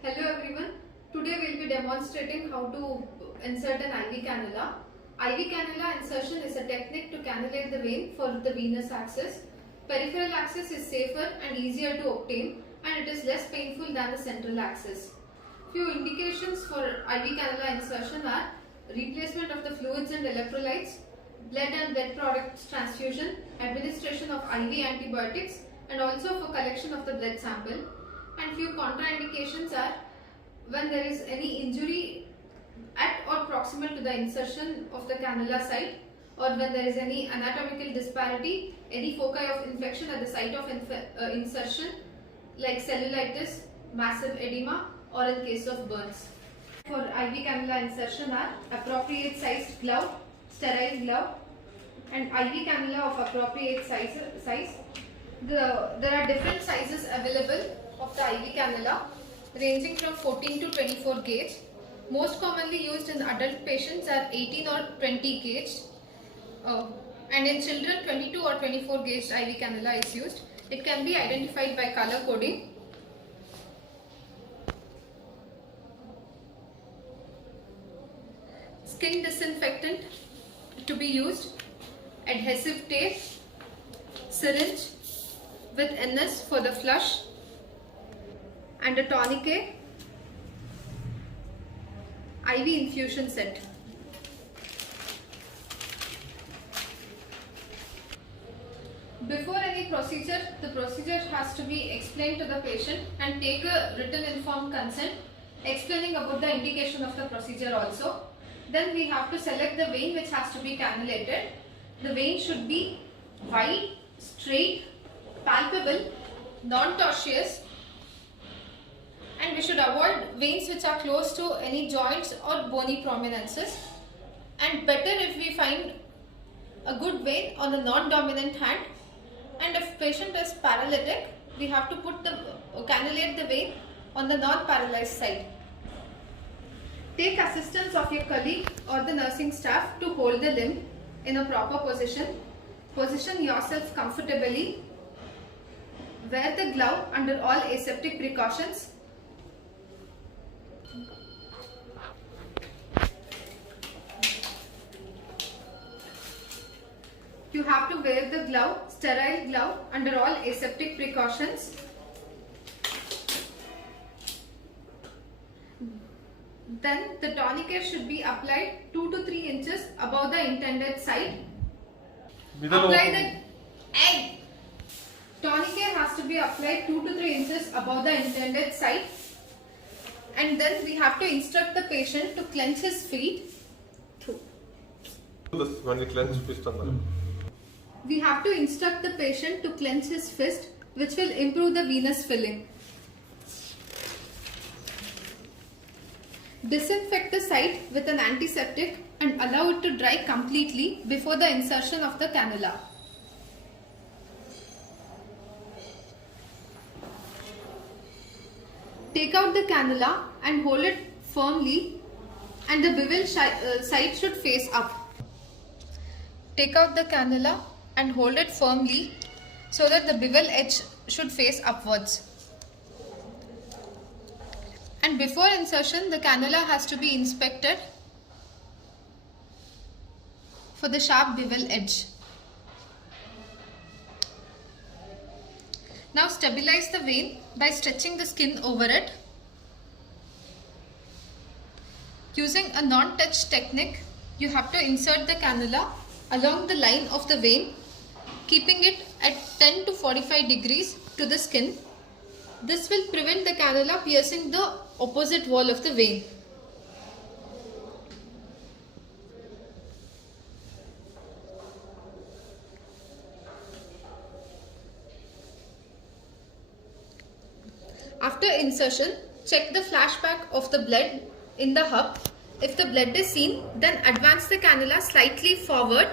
Hello everyone. Today we will be demonstrating how to insert an IV cannula. IV cannula insertion is a technique to cannulate the vein for the venous access. Peripheral access is safer and easier to obtain, and it is less painful than the central access. Few indications for IV cannula insertion are replacement of the fluids and electrolytes, blood and blood products transfusion, administration of IV antibiotics, and also for collection of the blood sample. And few contraindications are when there is any injury at or proximal to the insertion of the cannula site, or when there is any anatomical disparity, any foci of infection at the site of insertion like cellulitis, massive edema, or in case of burns. For IV cannula insertion are appropriate sized glove, sterile glove, and IV cannula of appropriate size. There are different sizes available of the IV cannula ranging from 14 to 24 gauge. Most commonly used in adult patients are 18 or 20 gauge, and in children 22 or 24 gauge IV cannula is used. It can be identified by color coding. Skin disinfectant to be used, adhesive tape, syringe with NS for the flush, and a tourniquet, IV infusion set. Before any procedure, the procedure has to be explained to the patient and take a written informed consent explaining about the indication of the procedure also. Then we have to select the vein which has to be cannulated. The vein should be wide, straight, palpable, non-tortuous, and we should avoid veins which are close to any joints or bony prominences. And better if we find a good vein on the non-dominant hand, and if patient is paralytic, we have to cannulate the vein on the non-paralyzed side. Take assistance of your colleague or the nursing staff to hold the limb in a proper position. Position yourself comfortably. Wear the glove under all aseptic precautions. You have to wear the glove, sterile glove, under all aseptic precautions. Then the tourniquet should be applied 2 to 3 inches above the intended site. Tourniquet has to be applied 2 to 3 inches above the intended site. And then we have to instruct the patient to clench his feet. We have to instruct the patient to clench his fist, which will improve the venous filling. Disinfect the site with an antiseptic and allow it to dry completely before the insertion of the cannula. Take out the cannula and hold it firmly, and the bevel side should face up. Take out the cannula and hold it firmly so that the bevel edge should face upwards. And before insertion, the cannula has to be inspected for the sharp bevel edge. Now stabilize the vein by stretching the skin over it. Using a non-touch technique, you have to insert the cannula along the line of the vein, keeping it at 10 to 45 degrees to the skin. This will prevent the cannula piercing the opposite wall of the vein. After insertion, check the flashback of the blood in the hub. If the blood is seen, then advance the cannula slightly forward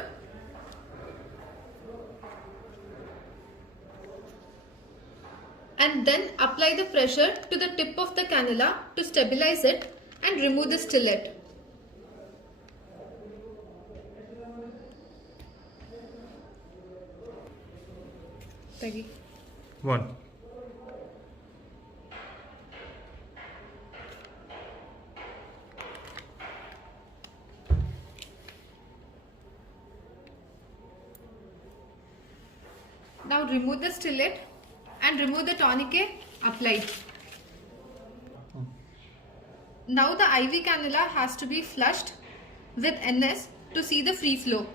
and then apply the pressure to the tip of the cannula to stabilize it and remove the stillet. Peggy. 1. now remove the stellate and remove the tourniquet applied. Now the IV cannula has to be flushed with NS to see the free flow.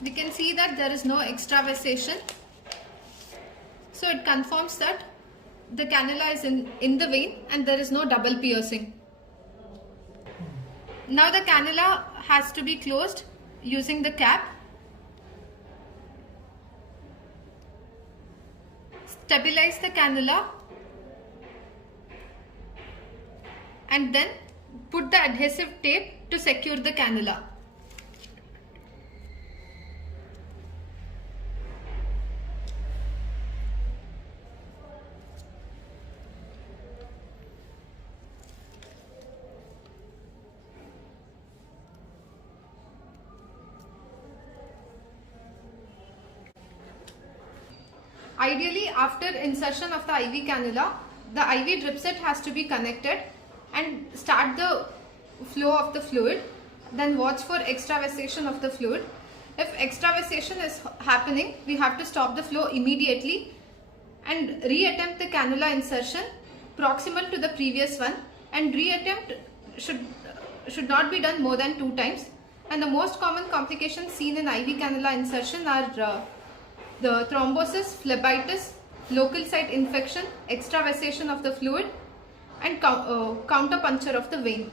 We can see that there is no extravasation. So it confirms that the cannula is in the vein and there is no double piercing. Now the cannula has to be closed using the cap. Stabilize the cannula and then put the adhesive tape to secure the cannula. Ideally, after insertion of the IV cannula, the IV drip set has to be connected and start the flow of the fluid. Then watch for extravasation of the fluid. If extravasation is happening, we have to stop the flow immediately and re-attempt the cannula insertion proximal to the previous one, and re-attempt should not be done more than 2 times. And the most common complications seen in IV cannula insertion are the thrombosis, phlebitis, local site infection, extravasation of the fluid, and counterpuncture of the vein.